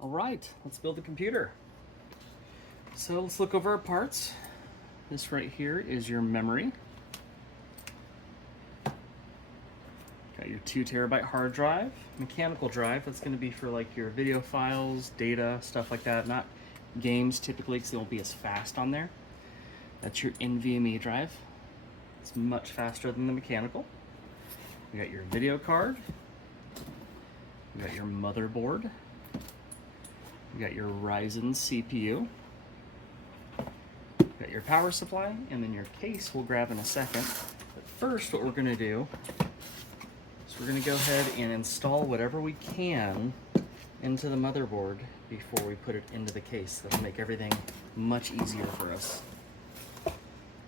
All right, let's build the computer. So let's look over our parts. This right here is your memory. Got your 2 terabyte hard drive, mechanical drive. That's going to be for like your video files, data, stuff like that. Not games typically because they won't be as fast on there. That's your NVMe drive. It's much faster than the mechanical. You got your video card. You got your motherboard. You got your Ryzen CPU. You got your power supply, and then your case we'll grab in a second. But first, what we're going to do is we're going to go ahead and install whatever we can into the motherboard before we put it into the case. That'll make everything much easier for us.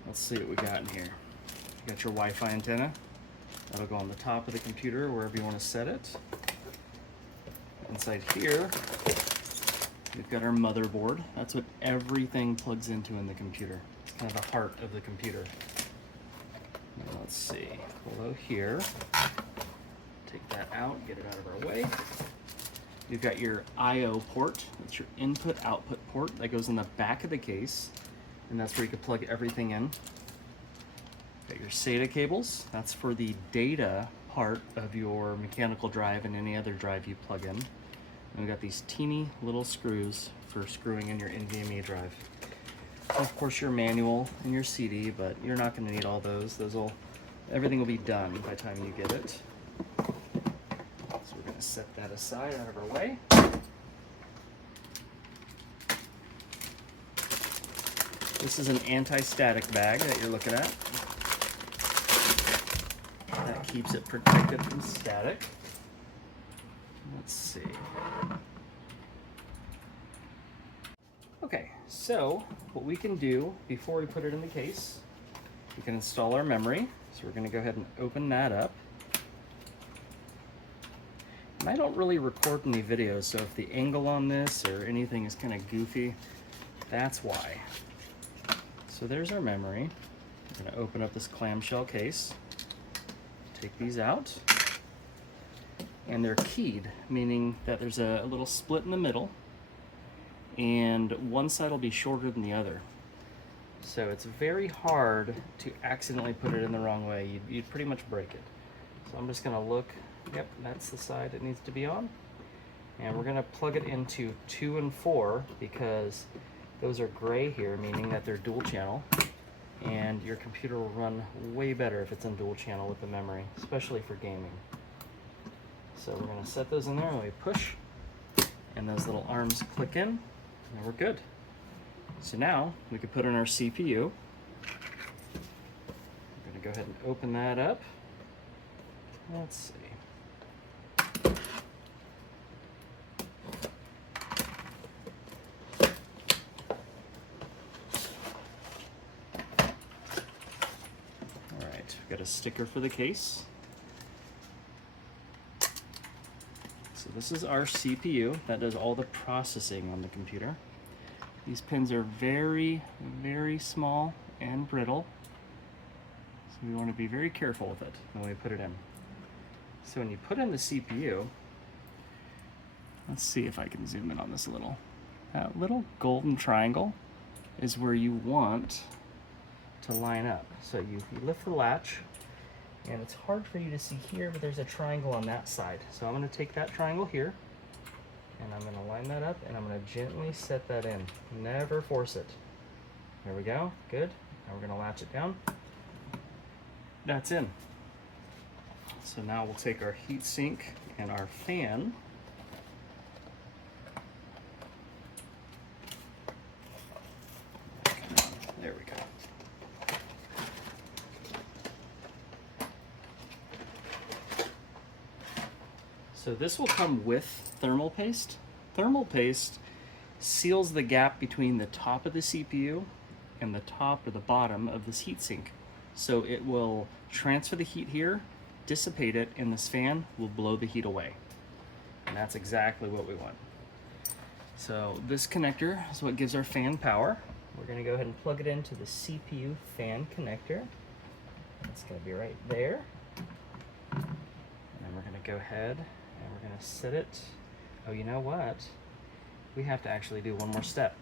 Let's see what we got in here. You got your Wi-Fi antenna. That'll go on the top of the computer, wherever you want to set it. Inside here, we've got our motherboard. That's what everything plugs into in the computer. It's kind of the heart of the computer. Now let's see, below here, take that out, get it out of our way. You've got your I/O port. That's your input-output port. That goes in the back of the case, and that's where you can plug everything in. Got your SATA cables. That's for the data part of your mechanical drive and any other drive you plug in. And we've got these teeny little screws for screwing in your NVMe drive. Of course, your manual and your CD, but you're not going to need all those. Everything will be done by the time you get it. So we're going to set that aside out of our way. This is an anti-static bag that you're looking at. That keeps it protected from static. Let's see. Okay, so what we can do before we put it in the case, we can install our memory. So we're going to go ahead and open that up. And I don't really record any videos, so if the angle on this or anything is kind of goofy, that's why. So there's our memory. We're going to open up this clamshell case. Take these out. And they're keyed, meaning that there's a little split in the middle, and one side will be shorter than the other. So it's very hard to accidentally put it in the wrong way. You'd pretty much break it. So I'm just gonna look, yep, that's the side it needs to be on. And we're gonna plug it into 2 and 4 because those are gray here, meaning that they're dual channel. And your computer will run way better if it's in dual channel with the memory, especially for gaming. So we're going to set those in there and we push, and those little arms click in, and we're good. So now we can put in our CPU. We're going to go ahead and open that up. Let's see. All right, we've got a sticker for the case. So this is our CPU that does all the processing on the computer. These pins are very, very small and brittle. So we want to be very careful with it when we put it in. So when you put in the CPU, let's see if I can zoom in on this a little. That little golden triangle is where you want to line up. So you lift the latch, and it's hard for you to see here, but there's a triangle on that side. So I'm going to take that triangle here, and I'm going to line that up, and I'm going to gently set that in. Never force it. There we go. Good. Now we're going to latch it down. That's in. So now we'll take our heat sink and our fan. There we go. So this will come with thermal paste. Thermal paste seals the gap between the top of the CPU and the top or the bottom of this heatsink. So it will transfer the heat here, dissipate it, and this fan will blow the heat away. And that's exactly what we want. So this connector is what gives our fan power. We're going to go ahead and plug it into the CPU fan connector. It's going to be right there. And then we're going to go ahead and we're going to set it. Oh, you know what? we have to actually do one more step.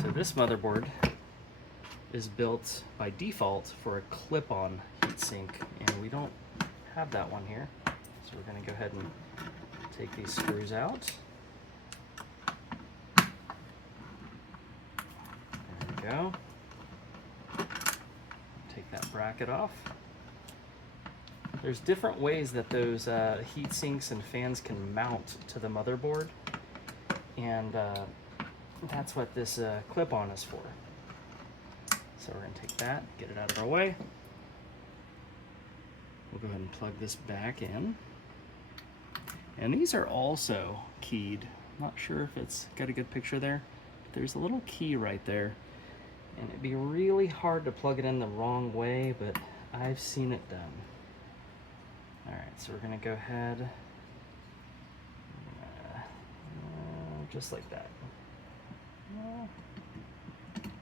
So this motherboard is built by default for a clip-on heatsink, and we don't have that one here. So we're going to go ahead and take these screws out. There we go. Take that bracket off. There's different ways that those heat sinks and fans can mount to the motherboard, and that's what this clip-on is for. So we're going to take that, get it out of our way. We'll go ahead and plug this back in. And these are also keyed. I'm not sure if it's got a good picture there, but there's a little key right there. And it'd be really hard to plug it in the wrong way, but I've seen it done. All right, so we're gonna go ahead, just like that.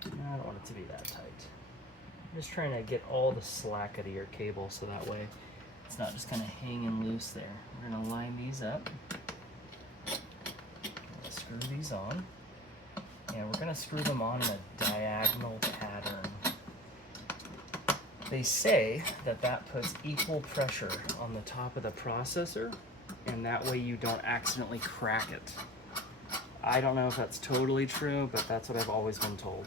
I don't want it to be that tight. I'm just trying to get all the slack out of your cable so that way it's not just kind of hanging loose there. We're gonna line these up, screw these on, and we're gonna screw them on in a diagonal pattern. They say that that puts equal pressure on the top of the processor, and that way you don't accidentally crack it. I don't know if that's totally true, but that's what I've always been told.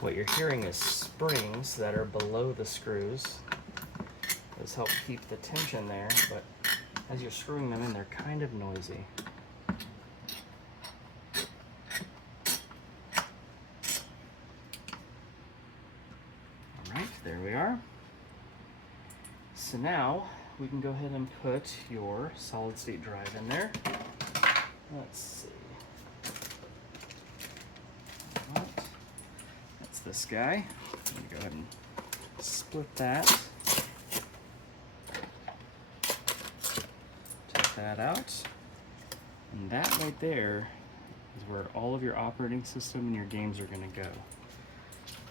What you're hearing is springs that are below the screws. Those help keep the tension there, but as you're screwing them in, they're kind of noisy. All right, there we are. So now we can go ahead and put your solid state drive in there. Let's see. This guy. I'm gonna go ahead and split that. Take that out. And that right there is where all of your operating system and your games are gonna go.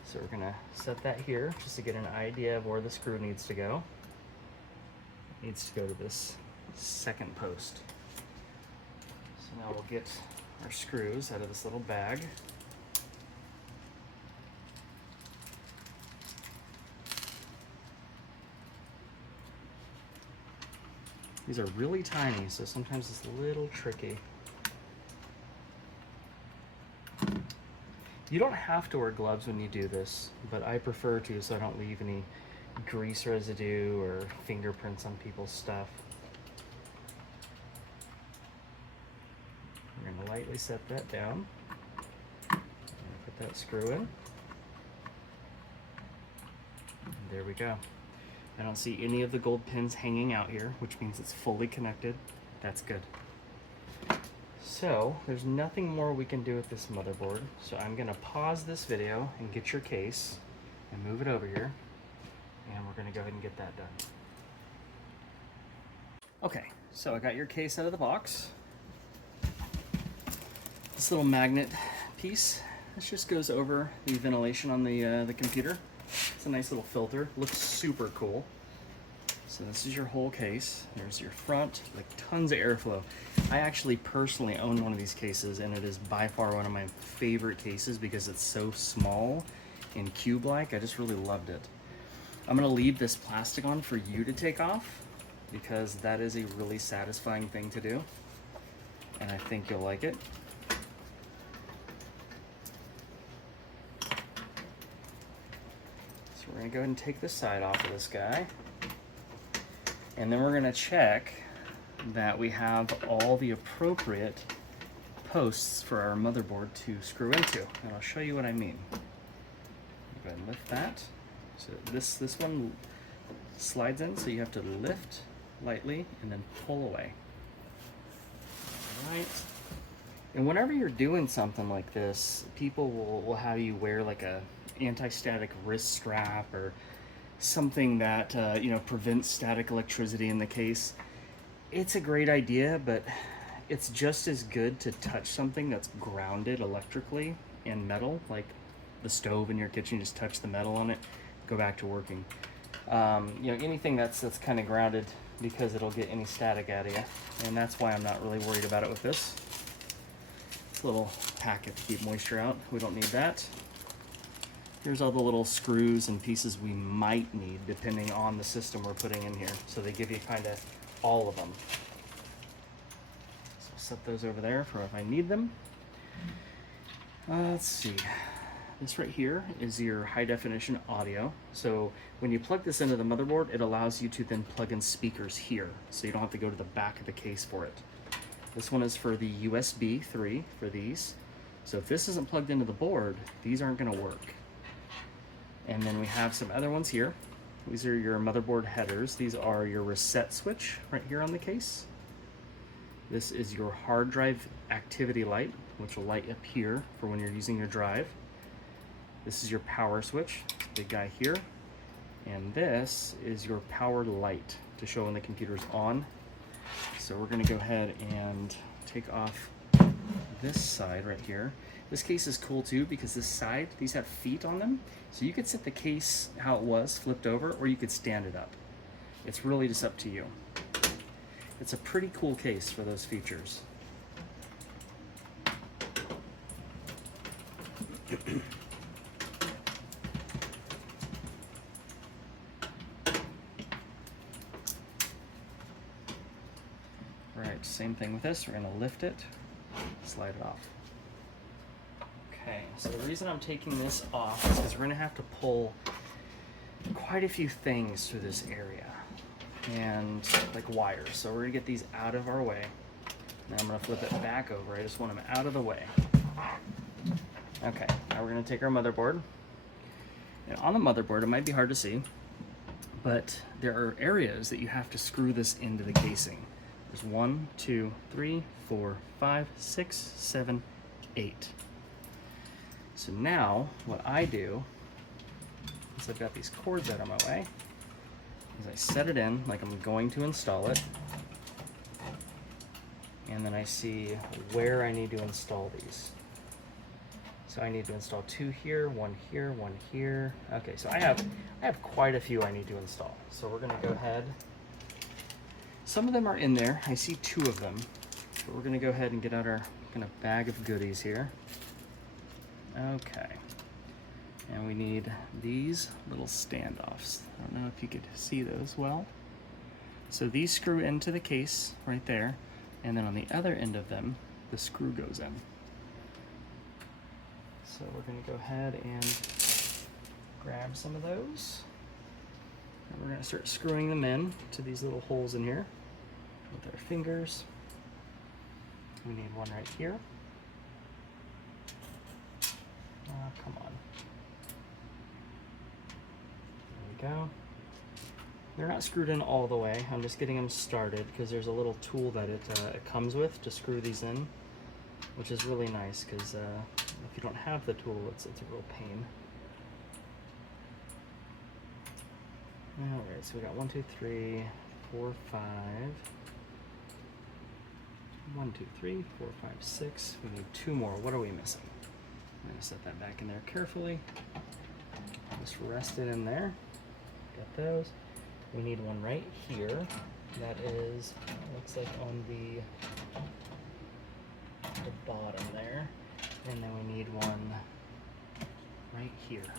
So we're gonna set that here just to get an idea of where the screw needs to go. It needs to go to this second post. So now we'll get our screws out of this little bag. These are really tiny, so sometimes it's a little tricky. You don't have to wear gloves when you do this, but I prefer to so I don't leave any grease residue or fingerprints on people's stuff. We're going to lightly set that down. Put that screw in. And there we go. I don't see any of the gold pins hanging out here, which means it's fully connected. That's good. So there's nothing more we can do with this motherboard. So I'm gonna pause this video and get your case and move it over here. And we're gonna go ahead and get that done. Okay, so I got your case out of the box. This little magnet piece, this just goes over the ventilation on the computer. It's a nice little filter, looks super cool. So this is your whole case. There's your front, like tons of airflow. I actually personally own one of these cases, and it is by far one of my favorite cases because it's so small and cube-like. I just really loved it. I'm gonna leave this plastic on for you to take off because that is a really satisfying thing to do, and I think you'll like it. We're gonna go ahead and take the side off of this guy. And then we're gonna check that we have all the appropriate posts for our motherboard to screw into. And I'll show you what I mean. Go ahead and lift that. So this one slides in, so you have to lift lightly and then pull away. All right. And whenever you're doing something like this, people will have you wear like a anti-static wrist strap or something that prevents static electricity in the case, it's a great idea, but it's just as good to touch something that's grounded electrically in metal, like the stove in your kitchen. Just touch the metal on it, go back to working. Anything that's kind of grounded, because it'll get any static out of you, and that's why I'm not really worried about it with this. It's a little packet to keep moisture out. We don't need that. Here's all the little screws and pieces we might need depending on the system we're putting in here. So they give you kind of all of them. So I'll set those over there for if I need them. Let's see. This right here is your high definition audio. So when you plug this into the motherboard, it allows you to then plug in speakers here. So you don't have to go to the back of the case for it. This one is for the USB 3 for these. So if this isn't plugged into the board, these aren't gonna work. And then we have some other ones here. These are your motherboard headers. These are your reset switch right here on the case. This is your hard drive activity light, which will light up here for when you're using your drive. This is your power switch, big guy here. And this is your power light to show when the computer's on. So we're gonna go ahead and take off this side right here. This case is cool too because this side, these have feet on them. So you could set the case how it was, flipped over, or you could stand it up. It's really just up to you. It's a pretty cool case for those features. All right, same thing with this. We're gonna lift it, slide it off. Okay, so the reason I'm taking this off is because we're gonna have to pull quite a few things through this area, and like wires. So we're gonna get these out of our way. Now I'm gonna flip it back over. I just want them out of the way. Okay, now we're gonna take our motherboard. And on the motherboard, it might be hard to see, but there are areas that you have to screw this into the casing. There's 1, 2, 3, 4, 5, 6, 7, 8. So now what I do is I've got these cords out of my way, is I set it in like I'm going to install it, and then I see where I need to install these. So I need to install 2 here, 1 here, 1 here. Okay, so I have quite a few I need to install. So we're gonna go ahead. Some of them are in there. I see 2 of them. But we're gonna go ahead and get out our kind of bag of goodies here. Okay. And we need these little standoffs. I don't know if you could see those well. So these screw into the case right there, and then on the other end of them, the screw goes in. So we're gonna go ahead and grab some of those. And we're gonna start screwing them in to these little holes in here with our fingers. We need one right here. Come on. There we go. They're not screwed in all the way. I'm just getting them started because there's a little tool that it comes with to screw these in, which is really nice because if you don't have the tool, it's a real pain. Alright, so we got 1, 2, 3, 4, 5. 1, 2, 3, 4, 5, 6. We need 2 more. What are we missing? I'm going to set that back in there carefully. Just rest it in there. Got those. We need one right here. That is, looks like on the bottom there. And then we need one right here.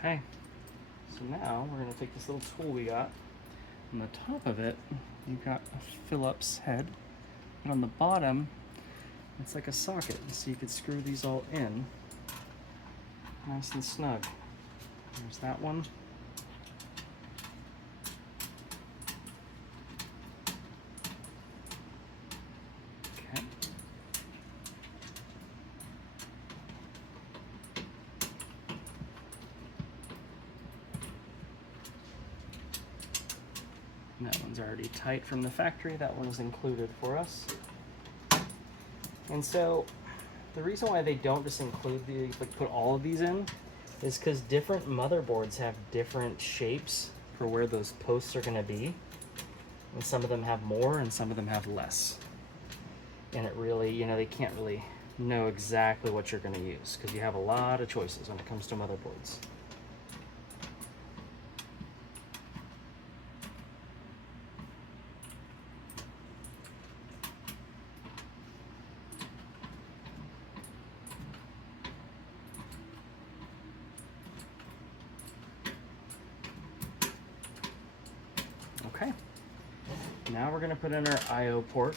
Okay, so now we're going to take this little tool we got. On the top of it, you've got a Phillips head, and on the bottom, it's like a socket, so you could screw these all in nice and snug. There's that one. Okay. That one's one's already tight from the factory. That one's included for us. And so the reason why they don't just include put all of these in is because different motherboards have different shapes for where those posts are going to be. And some of them have more and some of them have less. And it really, you know, they can't really know exactly what you're going to use because you have a lot of choices when it comes to motherboards. Okay, now we're going to put in our I/O port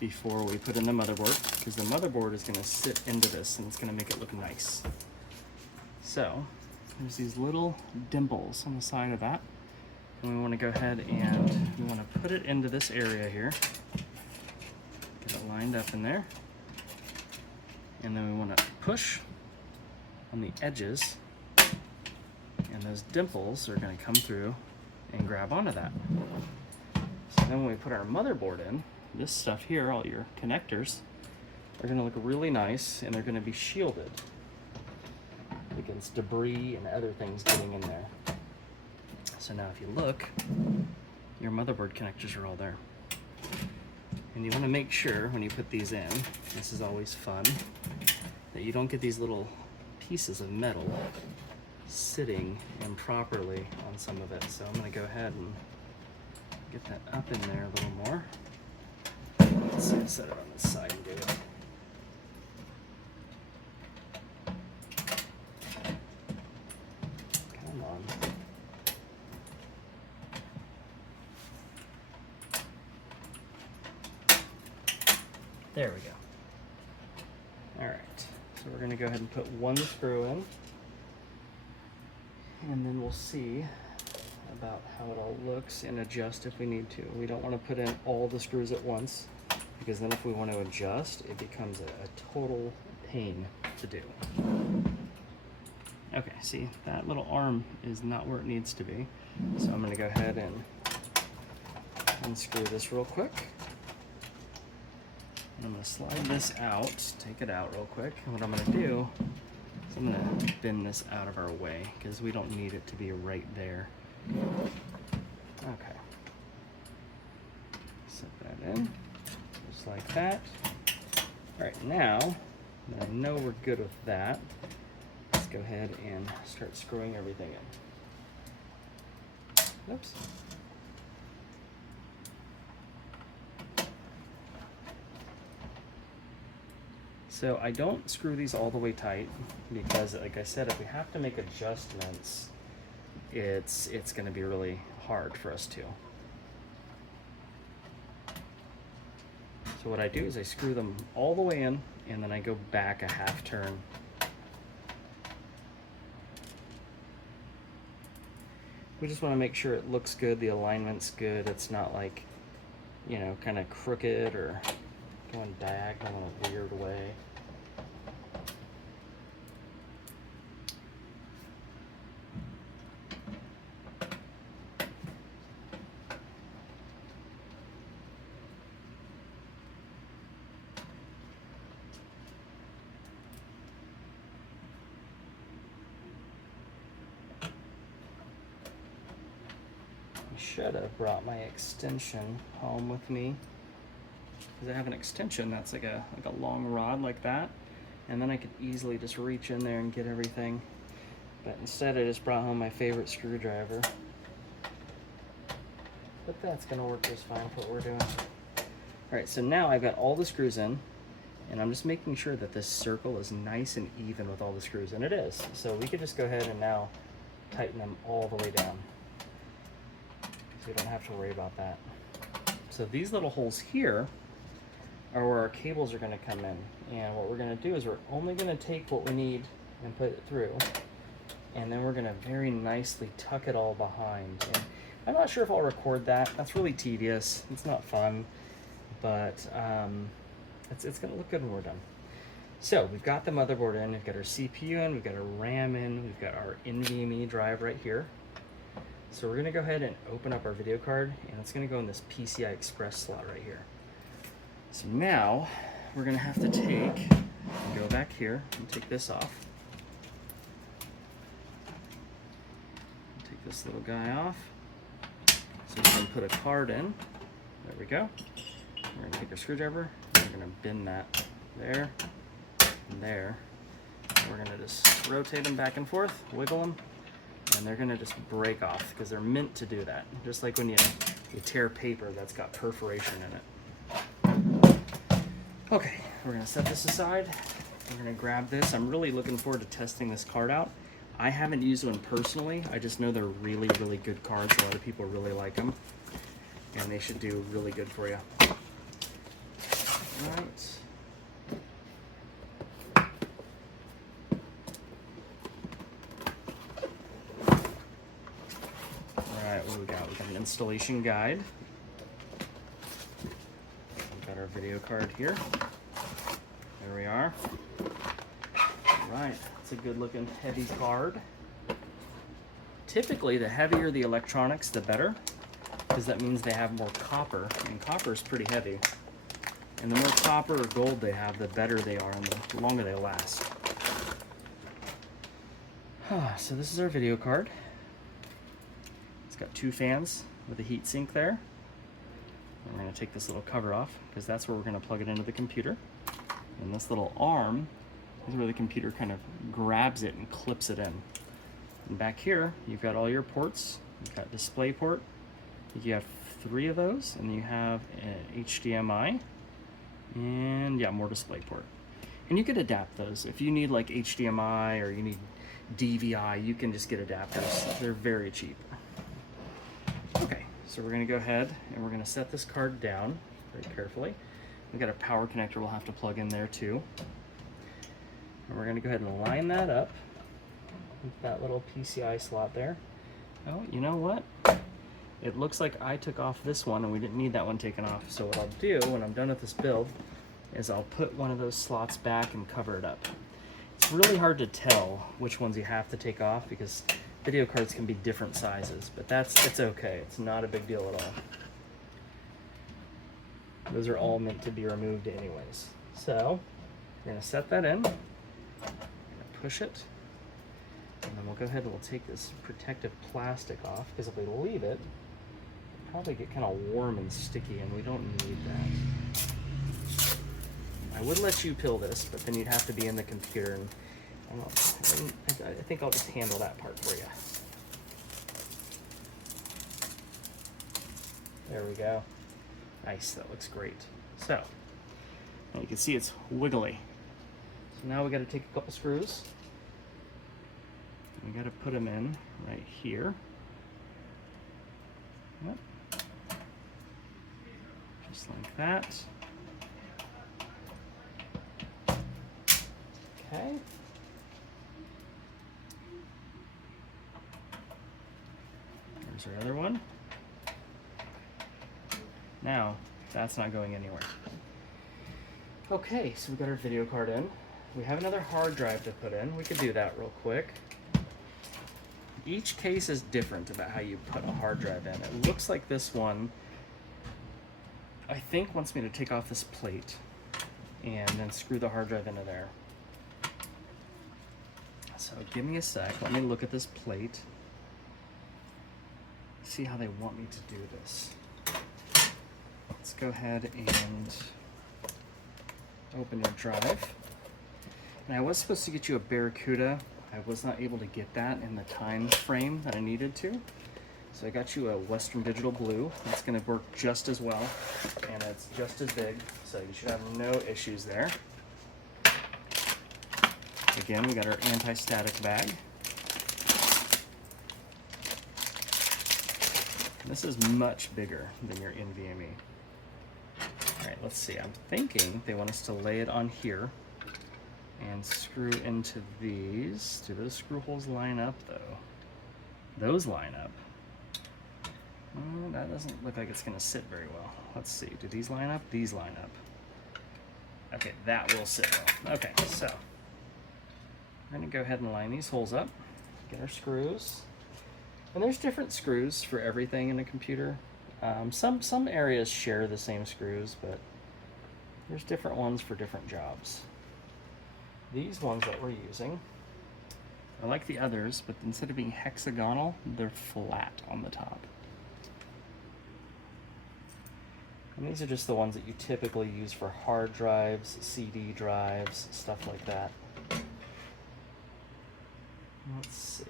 before we put in the motherboard, because the motherboard is going to sit into this and it's going to make it look nice. So there's these little dimples on the side of that, and we want to go ahead and we want to put it into this area here, get it lined up in there, and then we want to push on the edges, and those dimples are going to come through and grab onto that. So then when we put our motherboard in, this stuff here, all your connectors, are going to look really nice, and they're going to be shielded against debris and other things getting in there. So now if you look, your motherboard connectors are all there. And you want to make sure when you put these in, this is always fun, that you don't get these little pieces of metal sitting improperly on some of it. So I'm going to go ahead and get that up in there a little more. Let's see, set it on this side and do it. Come on. There we go. All right, so we're going to go ahead and put one screw in, and then we'll see about how it all looks and adjust if we need to. We don't want to put in all the screws at once, because then if we want to adjust, it becomes a total pain to do. Okay, see, that little arm is not where it needs to be. So I'm going to go ahead and unscrew this real quick. And I'm going to slide this out, take it out real quick. And what I'm going to do is I'm going to bend this out of our way because we don't need it to be right there. Okay. Set that in, just like that. All right, now that I know we're good with that, let's go ahead and start screwing everything in. Oops. So I don't screw these all the way tight because, like I said, if we have to make adjustments, it's going to be really hard for us to. So what I do is I screw them all the way in, and then I go back a half turn. We just want to make sure it looks good, the alignment's good, it's not like, you know, kind of crooked or going diagonal in a weird way. Should have brought my extension home with me, because I have an extension that's like a long rod like that, and then I could easily just reach in there and get everything. But instead I just brought home my favorite screwdriver. But that's gonna work just fine for what we're doing. Alright, so now I've got all the screws in, and I'm just making sure that this circle is nice and even with all the screws, and it is. So we could just go ahead and now tighten them all the way down. So we don't have to worry about that. So these little holes here are where our cables are going to come in. And what we're going to do is we're only going to take what we need and put it through. And then we're going to very nicely tuck it all behind. And I'm not sure if I'll record that. That's really tedious. It's not fun. But it's going to look good when we're done. So we've got the motherboard in. We've got our CPU in. We've got our RAM in. We've got our NVMe drive right here. So we're gonna go ahead and open up our video card, and it's gonna go in this PCI Express slot right here. So now we're gonna have to go back here and take this off. Take this little guy off. So we can put a card in. There we go. We're gonna take our screwdriver, and we're gonna bend that there and there. And we're gonna just rotate them back and forth, wiggle them, and they're gonna just break off because they're meant to do that. Just like when you tear paper that's got perforation in it. Okay, we're gonna set this aside. We're gonna grab this. I'm really looking forward to testing this card out. I haven't used one personally. I just know they're really, really good cards. A lot of people really like them, and they should do really good for you. All right. What do we got? We got an installation guide. We've got our video card here. There we are. All right, it's a good looking heavy card. Typically, the heavier the electronics, the better, because that means they have more copper, and copper is pretty heavy. And the more copper or gold they have, the better they are, and the longer they last. So this is our video card. It's got 2 fans with a heat sink there. We're going to take this little cover off because that's where we're going to plug it into the computer. And this little arm is where the computer kind of grabs it and clips it in. And back here, you've got all your ports. You've got display port. You have 3 of those, and you have an HDMI, and yeah, more display port. And you could adapt those. If you need like HDMI or you need DVI, you can just get adapters. They're very cheap. Okay, so we're gonna go ahead and we're gonna set this card down very carefully. We've got a power connector we'll have to plug in there too. And we're gonna go ahead and line that up with that little PCI slot there. Oh, you know what? It looks like I took off this one and we didn't need that one taken off. So what I'll do when I'm done with this build is I'll put one of those slots back and cover it up. It's really hard to tell which ones you have to take off because video cards can be different sizes, but it's okay. It's not a big deal at all. Those are all meant to be removed anyways. So we're gonna set that in, we're gonna push it, and then we'll go ahead and we'll take this protective plastic off because if we leave it, it'll probably get kind of warm and sticky and we don't need that. I would let you peel this, but then you'd have to be in the computer and I think I'll just handle that part for you. There we go. Nice, that looks great. So, now you can see it's wiggly. So now we got to take a couple screws. We got to put them in right here. Yep. Just like that. Okay. There's our other one. Now, that's not going anywhere. Okay, so we got our video card in. We have another hard drive to put in. We could do that real quick. Each case is different about how you put a hard drive in. It looks like this one, I think, wants me to take off this plate and then screw the hard drive into there. So give me a sec. Let me look at this plate. See how they want me to do this. Let's go ahead and open your drive. And I was supposed to get you a Barracuda. I was not able to get that in the time frame that I needed to. So I got you a Western Digital Blue. It's going to work just as well, and it's just as big, so you should have no issues there. Again, we got our anti-static bag. And this is much bigger than your NVMe. All right, let's see. I'm thinking they want us to lay it on here and screw into these. Do those screw holes line up though? Those line up. That doesn't look like it's gonna sit very well. Let's see, do these line up? These line up. Okay, that will sit well. Okay, so we're gonna go ahead and line these holes up, get our screws. And there's different screws for everything in a computer. Some areas share the same screws, but there's different ones for different jobs. These ones that we're using are like the others, but instead of being hexagonal, they're flat on the top. And these are just the ones that you typically use for hard drives, CD drives, stuff like that. Let's see.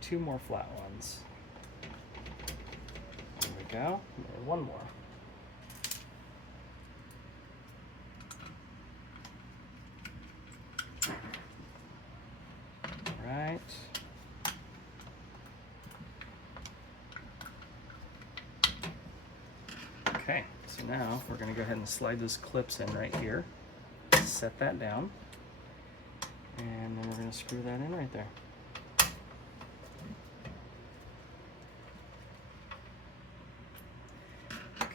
Two more flat ones. There we go. And one more. All right. Okay, so now we're going to go ahead and slide those clips in right here. Set that down. And then we're going to screw that in right there.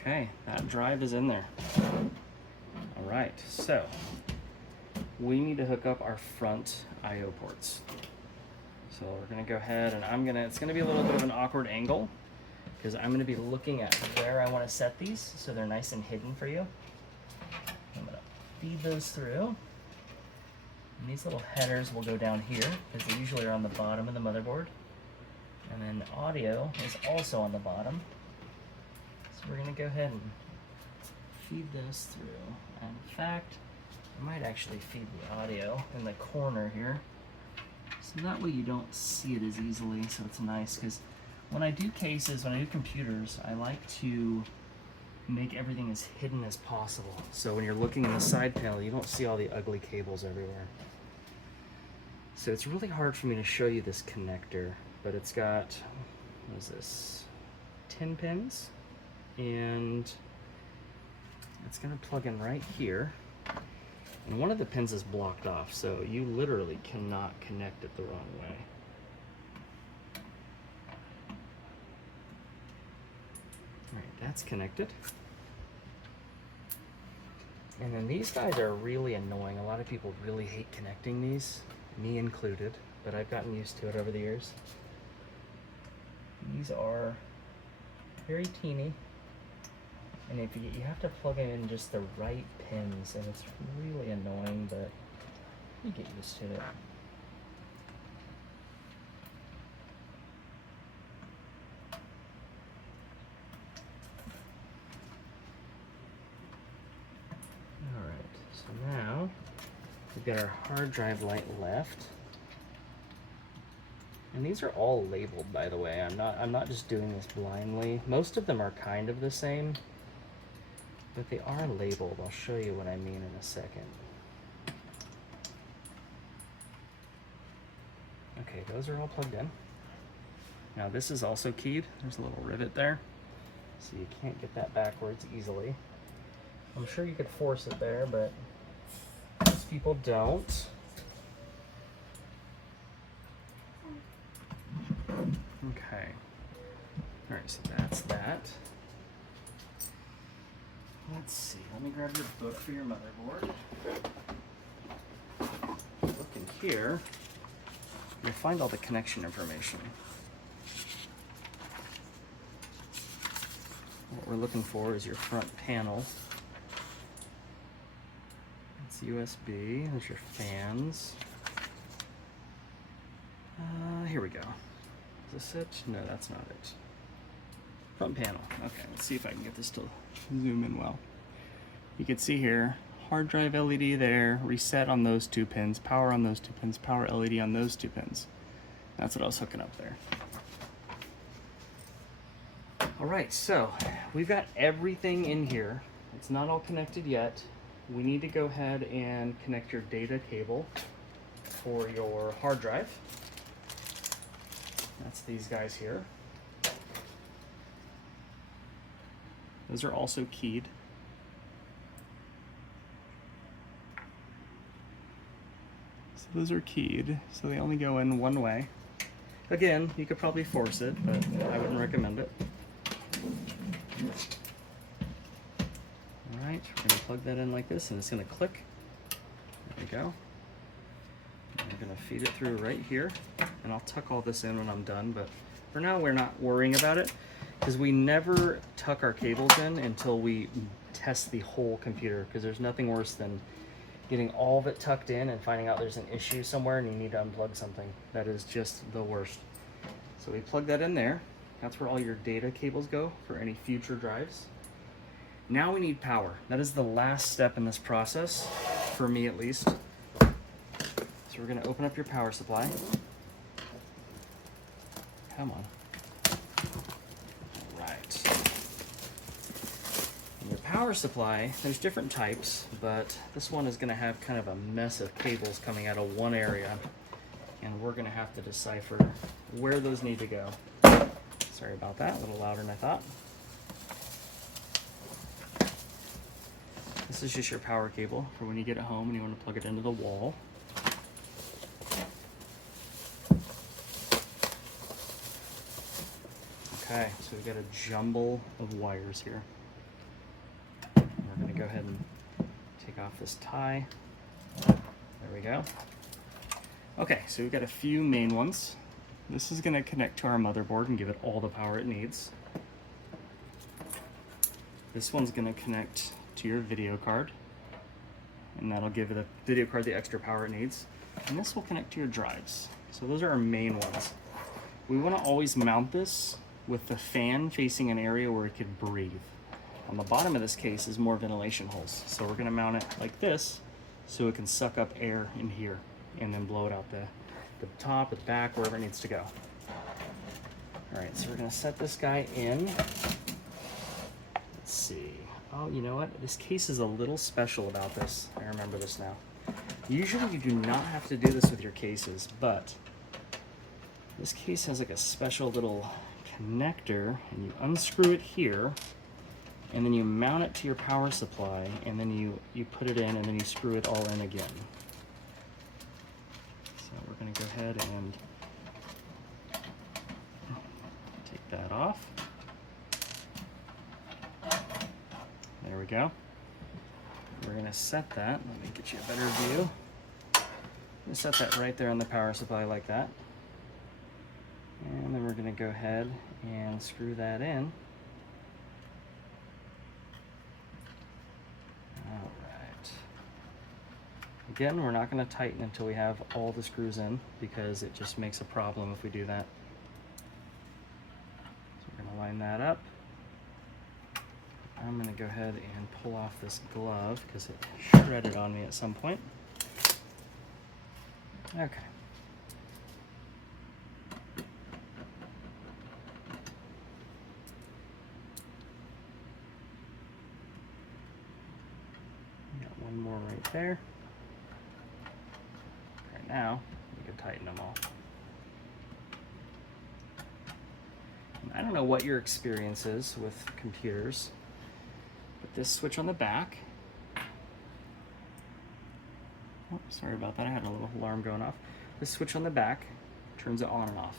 Okay, that drive is in there. All right, so we need to hook up our front I/O ports. So we're gonna go ahead and it's gonna be a little bit of an awkward angle because I'm gonna be looking at where I wanna set these so they're nice and hidden for you. I'm gonna feed those through. And these little headers will go down here because they usually are on the bottom of the motherboard. And then the audio is also on the bottom. So we're going to go ahead and feed those through. And in fact, I might actually feed the audio in the corner here. So that way you don't see it as easily, so it's nice. Because when I do cases, when I do computers, I like to make everything as hidden as possible. So when you're looking in the side panel, you don't see all the ugly cables everywhere. So it's really hard for me to show you this connector, but it's got, what is this, 10 pins, and it's gonna plug in right here. And one of the pins is blocked off, so you literally cannot connect it the wrong way. All right, that's connected. And then these guys are really annoying. A lot of people really hate connecting these, me included, but I've gotten used to it over the years. These are very teeny, and if you have to plug them in just the right pins, and it's really annoying, but you get used to it. Alright, so now we've got our hard drive light left. And these are all labeled, by the way. I'm not just doing this blindly. Most of them are kind of the same, but they are labeled. I'll show you what I mean in a second. Okay, those are all plugged in. Now this is also keyed. There's a little rivet there, so you can't get that backwards easily. I'm sure you could force it there, but most people don't. Okay. All right, so that's that. Let's see. Let me grab your book for your motherboard. Look in here. You'll find all the connection information. What we're looking for is your front panel. It's USB. There's your fans. Here we go. Is this it? No, that's not it. Front panel. Okay, let's see if I can get this to zoom in well. You can see here, hard drive LED there, reset on those two pins, power on those two pins, power LED on those two pins. That's what I was hooking up there. All right, so we've got everything in here. It's not all connected yet. We need to go ahead and connect your data cable for your hard drive. That's these guys here. Those are also keyed. So those are keyed, so they only go in one way. Again, you could probably force it, but I wouldn't recommend it. All right, we're gonna plug that in like this, and it's gonna click. There we go. And we're gonna feed it through right here. and I'll tuck all this in when I'm done, but for now we're not worrying about it because we never tuck our cables in until we test the whole computer, because there's nothing worse than getting all of it tucked in and finding out there's an issue somewhere and you need to unplug something. That is just the worst. So we plug that in there. That's where all your data cables go for any future drives. Now we need power. That is the last step in this process, for me at least. So we're gonna open up your power supply. Come on. All right. And your power supply, there's different types, but this one is gonna have kind of a mess of cables coming out of one area, and we're gonna have to decipher where those need to go. Sorry about that, a little louder than I thought. This is just your power cable for when you get it home and you want to plug it into the wall. Okay, so we've got a jumble of wires here. We're going to go ahead and take off this tie. There we go. Okay, so we've got a few main ones. This is going to connect to our motherboard and give it all the power it needs. This one's going to connect to your video card, and that'll give the video card the extra power it needs. And this will connect to your drives. So those are our main ones. We want to always mount this with the fan facing an area where it could breathe. On the bottom of this case is more ventilation holes. So we're going to mount it like this so it can suck up air in here and then blow it out the top, the back, wherever it needs to go. All right, so we're going to set this guy in. Let's see. Oh, you know what? This case is a little special about this. I remember this now. Usually you do not have to do this with your cases, but this case has like a special little connector, and you unscrew it here, and then you mount it to your power supply, and then you put it in, and then you screw it all in again. So we're going to go ahead and take that off. There we go. We're going to set that. Let me get you a better view. I'm going to set that right there on the power supply like that. And then we're going to go ahead and screw that in. All right. Again, we're not going to tighten until we have all the screws in, because it just makes a problem if we do that. So we're going to line that up. I'm going to go ahead and pull off this glove because it shredded on me at some point. Okay. Got one more right there. Right now, we can tighten them all. And I don't know what your experience is with computers. This switch on the back. Oh, sorry about that. I had a little alarm going off. This switch on the back turns it on and off.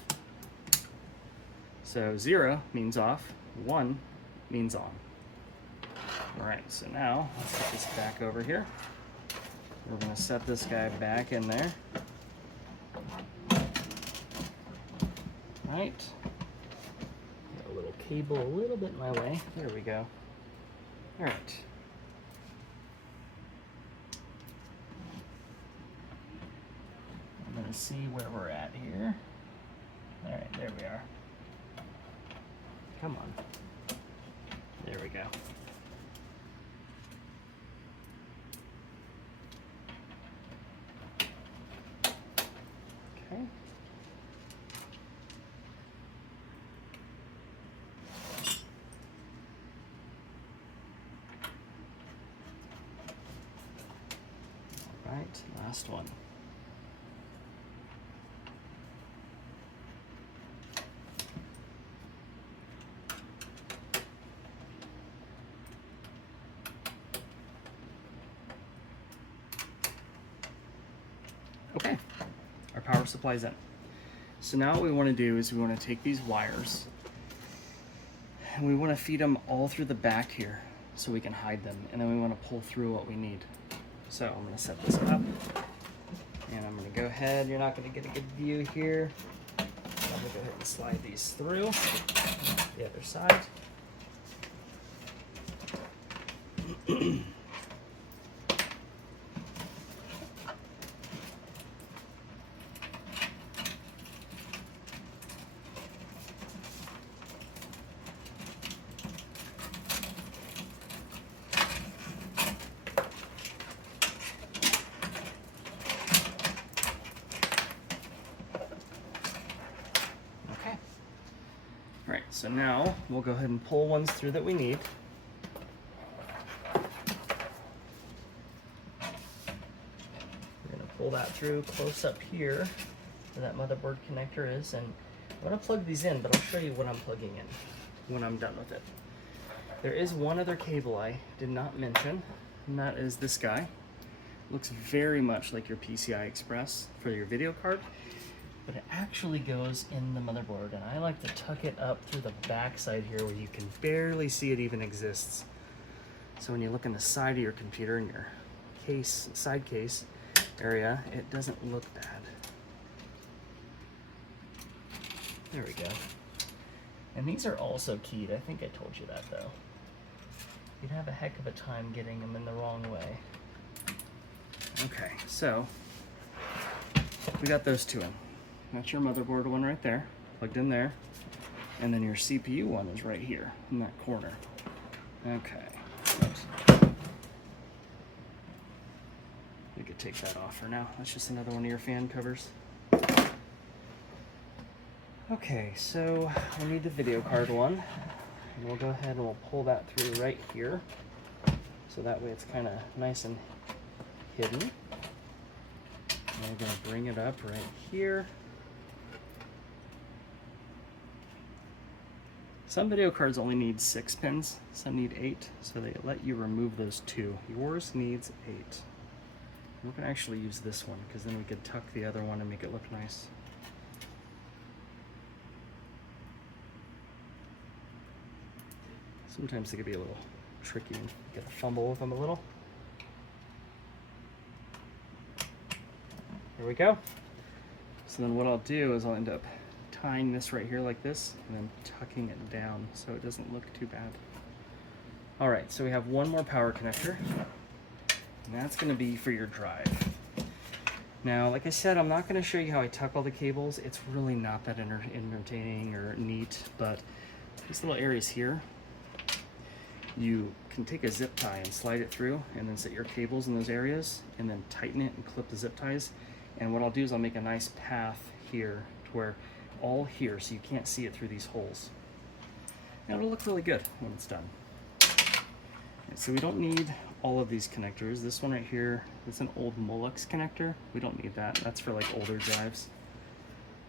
So 0 means off, 1 means on. All right, so now let's put this back over here. We're going to set this guy back in there. Right. Got a little cable a little bit in my way. There we go. All right. I'm going to see where we're at here. All right, there we are. Come on. There we go. Okay. Right, last one. Okay, our power supply's in. So now what we want to do is we want to take these wires and we want to feed them all through the back here so we can hide them, and then we want to pull through what we need. So I'm going to set this up, and I'm going to go ahead. You're not going to get a good view here. gonna go ahead and slide these through the other side. All right, so now we'll go ahead and pull ones through that we need. We're gonna pull that through close up here where that motherboard connector is, and I'm gonna plug these in, but I'll show you what I'm plugging in when I'm done with it. There is one other cable I did not mention, and that is this guy. Looks very much like your PCI Express for your video card, but it actually goes in the motherboard, and I like to tuck it up through the back side here where you can barely see it even exists. So when you look in the side of your computer in your case, side case area, it doesn't look bad. There we go. And these are also keyed. I think I told you that though. You'd have a heck of a time getting them in the wrong way. Okay, so we got those two in. That's your motherboard one right there, plugged in there. And then your CPU one is right here in that corner. Okay. Oops. We could take that off for now. That's just another one of your fan covers. Okay, so we need the video card one. And we'll go ahead and we'll pull that through right here. So that way it's kind of nice and hidden. And we're going to bring it up right here. Some video cards only need 6 pins, some need 8, so they let you remove those 2. Yours needs 8. We're going to actually use this one, because then we could tuck the other one and make it look nice. Sometimes they can be a little tricky and you get to fumble with them a little. There we go. So then what I'll do is I'll end up tying this right here like this and then tucking it down so it doesn't look too bad. All right, so we have one more power connector, and that's going to be for your drive. Now, like I said, I'm not going to show you how I tuck all the cables. It's really not that entertaining or neat, but these little areas here, you can take a zip tie and slide it through and then set your cables in those areas and then tighten it and clip the zip ties. And what I'll do is I'll make a nice path here to where all here so you can't see it through these holes. And it'll look really good when it's done. Okay, so we don't need all of these connectors. This one right here, it's an old Molex connector. We don't need that. That's for like older drives.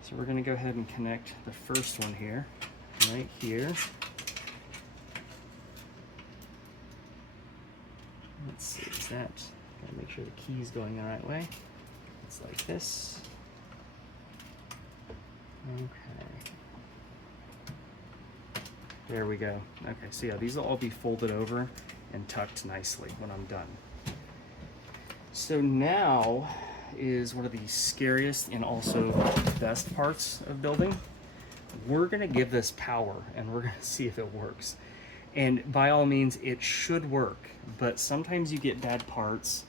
So we're gonna go ahead and connect the first one here, right here. Let's see, is that, gotta make sure the key is going the right way. It's like this. Okay. There we go. Okay, so yeah, these will all be folded over and tucked nicely when I'm done. So now is one of the scariest and also best parts of building. We're gonna give this power and we're gonna see if it works. And by all means, it should work, but sometimes you get bad parts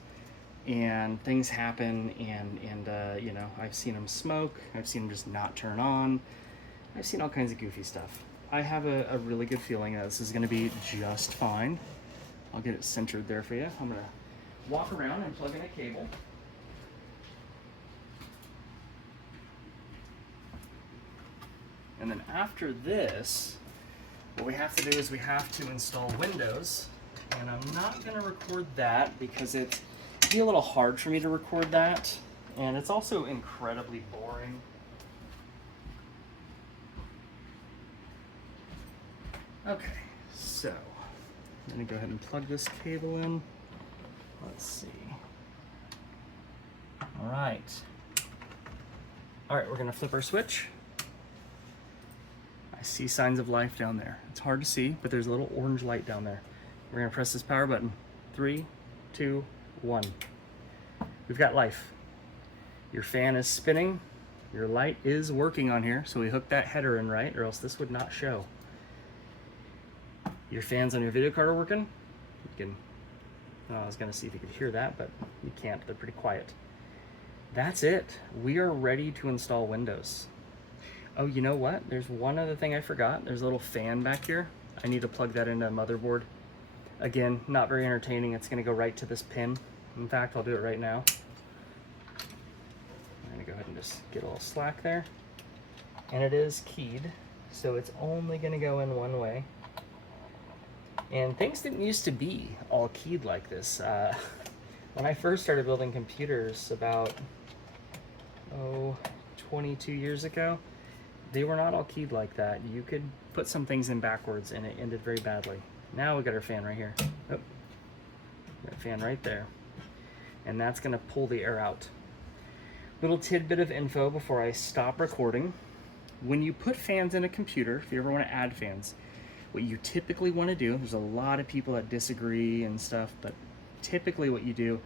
and things happen, and you know, I've seen them smoke, I've seen them just not turn on, I've seen all kinds of goofy stuff. I have a really good feeling that this is gonna be just fine. I'll get it centered there for you. I'm gonna walk around and plug in a cable. And then after this, what we have to do is we have to install Windows, and I'm not gonna record that because it'd be a little hard for me to record that, and it's also incredibly boring. Okay, so I'm gonna go ahead and plug this cable in. Let's see. All right, we're gonna flip our switch. I see signs of life down there. It's hard to see, but there's a little orange light down there. We're gonna press this power button. 3, 2, 1. We've got life. Your fan is spinning. Your light is working on here, so we hooked that header in right, or else this would not show. Your fans on your video card are working. You can, I was gonna see if you could hear that, but you can't, they're pretty quiet. That's it. We are ready to install Windows. Oh, you know what? There's one other thing I forgot. There's a little fan back here. I need to plug that into a motherboard. Again, not very entertaining. It's gonna go right to this pin. In fact, I'll do it right now. I'm gonna go ahead and just get a little slack there. And it is keyed, so it's only gonna go in one way. And things didn't used to be all keyed like this. When I first started building computers about, 22 years ago, they were not all keyed like that. You could put some things in backwards and it ended very badly. Now we got our fan right here. Oh, got a fan right there. And that's gonna pull the air out. Little tidbit of info before I stop recording. When you put fans in a computer, if you ever wanna add fans, what you typically wanna do, there's a lot of people that disagree and stuff, but typically what you do,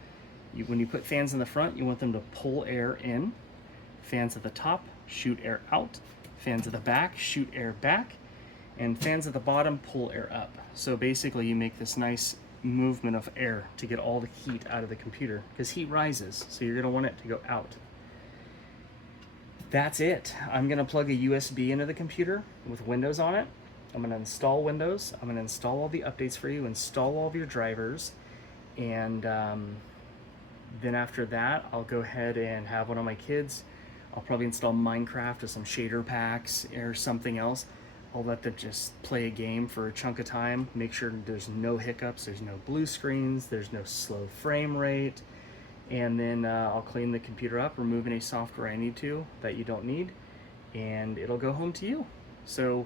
when you put fans in the front, you want them to pull air in. Fans at the top, shoot air out. Fans at the back, shoot air back. And fans at the bottom, pull air up. So basically you make this nice movement of air to get all the heat out of the computer, because heat rises, so you're gonna want it to go out. That's it. I'm gonna plug a USB into the computer with Windows on it. I'm gonna install Windows. I'm gonna install all the updates for you, install all of your drivers, and then after that, I'll go ahead and have one of my kids. I'll probably install Minecraft with some shader packs or something else. I'll let them just play a game for a chunk of time, make sure there's no hiccups, there's no blue screens, there's no slow frame rate, and then I'll clean the computer up, remove any software I need to that you don't need, and it'll go home to you. So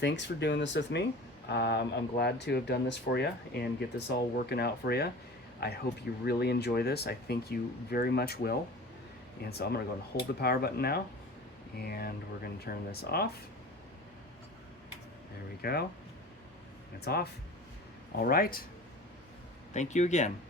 thanks for doing this with me. I'm glad to have done this for you and get this all working out for you. I hope you really enjoy this. I think you very much will. And so I'm gonna go and hold the power button now, and we're gonna turn this off. There we go. It's off. All right. Thank you again.